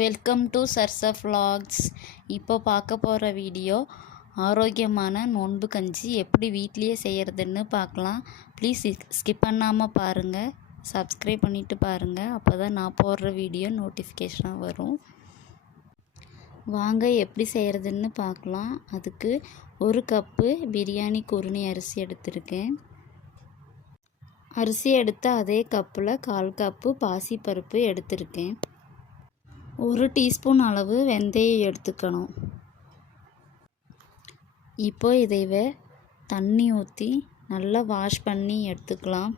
Welcome to சர்சப் vlogs. இப்போ பார்க்க போகிற வீடியோ ஆரோக்கியமான நோன்பு கஞ்சி எப்படி வீட்லேயே செய்கிறதுன்னு பார்க்கலாம். ப்ளீஸ் ஸ்கிப் பண்ணாமல் பாருங்கள், சப்ஸ்கிரைப் பண்ணிவிட்டு பாருங்கள். அப்போ தான் நான் போடுற வீடியோ நோட்டிஃபிகேஷனாக வரும். வாங்க எப்படி செய்கிறதுன்னு பார்க்கலாம். அதுக்கு 1 கப்பு பிரியாணி குருணை அரிசி எடுத்திருக்கேன். அரிசி எடுத்த அதே கப்பில் 1/4 கப்பு பாசிப்பருப்பு எடுத்திருக்கேன். 1 டீஸ்பூன் அளவு வெந்தயம் எடுத்துக்கணும். இப்போ இதை தண்ணி ஊற்றி நல்லா வாஷ் பண்ணி எடுத்துக்கலாம்.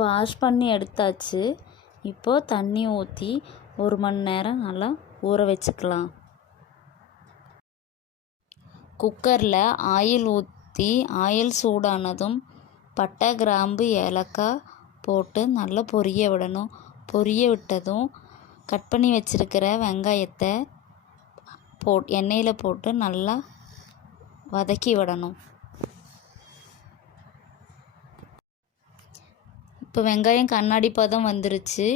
வாஷ் பண்ணி எடுத்தாச்சு. இப்போது தண்ணி ஊற்றி 1 மணி நேரம் நல்லா ஊற வச்சுக்கலாம். குக்கரில் ஆயில் ஊற்றி ஆயில் சூடானதும் பட்டை, கிராம்பு, ஏலக்காய் போட்டு நல்லா பொரிய விடணும். பொரிய விட்டதும் கட் பண்ணி வச்சுருக்கிற வெங்காயத்தை எண்ணெயில் போட்டு நல்லா வதக்கி விடணும். இப்போ வெங்காயம் கண்ணாடி பதம் வந்துருச்சு.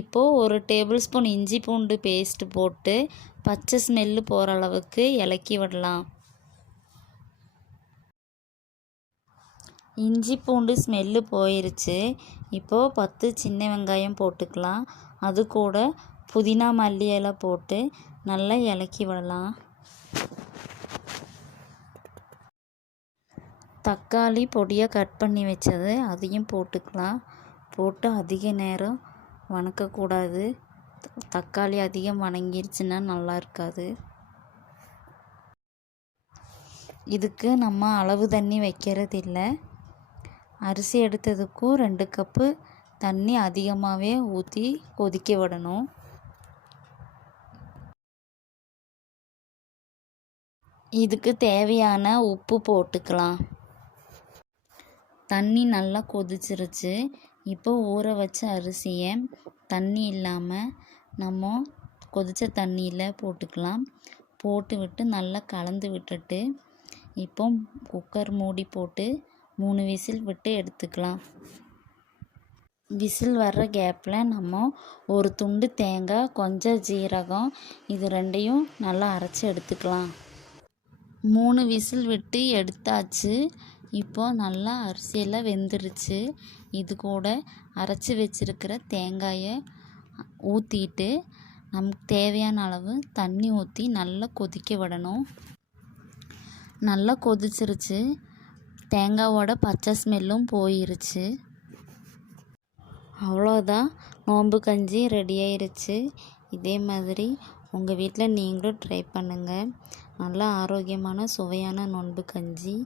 இப்போது 1 டேபிள் ஸ்பூன் இஞ்சி பூண்டு பேஸ்ட்டு போட்டு பச்சை ஸ்மெல்லு போகிற அளவுக்கு இலக்கி விடலாம். இஞ்சி பூண்டு ஸ்மெல்லு போயிருச்சு. இப்போது 10 சின்ன வெங்காயம் போட்டுக்கலாம். அது கூட புதினா, மல்லி இலை போட்டு நல்லா இலக்கி விடலாம். தக்காளி பொடியாக கட் பண்ணி வச்சது அதையும் போட்டுக்கலாம். போட்டு அதிக நேரம் வணக்கக்கூடாது. தக்காளி அதிகம் வணங்கிருச்சுன்னா நல்லா இருக்காது. இதுக்கு நம்ம அளவு தண்ணி வைக்கிறது இல்லை. அரிசி எடுத்ததுக்கும் 2 கப்பு தண்ணி அதிகமாகவே ஊற்றி கொதிக்க விடணும். இதுக்கு தேவையான உப்பு போட்டுக்கலாம். தண்ணி நல்லா கொதிச்சிருச்சு. இப்போ ஊற வச்ச அரிசியை தண்ணி இல்லாமல் நம்ம கொதித்த தண்ணியில் போட்டுக்கலாம். போட்டு விட்டு நல்லா கலந்து விட்டுட்டு இப்போ குக்கர் மூடி போட்டு 3 விசில் விட்டு எடுத்துக்கலாம். விசில் வர்ற கேப்பில் நம்ம 1 துண்டு தேங்காய், கொஞ்சம் ஜீரகம், இது 2ஐயும் நல்லா அரைச்சி எடுத்துக்கலாம். 3 விசில் விட்டு எடுத்தாச்சு. இப்போ நல்லா அரிசியெல்லாம் வெந்துருச்சு. இது கூட அரைச்சி வச்சுருக்கிற தேங்காயை ஊற்றிட்டு நமக்கு தேவையான அளவு தண்ணி ஊற்றி நல்லா கொதிக்க விடணும். நல்லா கொதிச்சிருச்சு. தேங்காவோட பச்சை ஸ்மெல்லும் போயிருச்சு. அவ்வளோதான், நோன்பு கஞ்சி ரெடி ஆயிருச்சு. இதே மாதிரி உங்கள் வீட்டில் நீங்களும் ட்ரை பண்ணுங்கள். நல்லா ஆரோக்கியமான சுவையான நோன்பு கஞ்சி.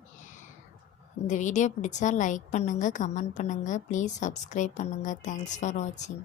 இந்த வீடியோ பிடிச்சா லைக் பண்ணுங்கள், கமெண்ட் பண்ணுங்கள், ப்ளீஸ் சப்ஸ்கிரைப் பண்ணுங்கள். தேங்க்ஸ் ஃபார் வாட்சிங்.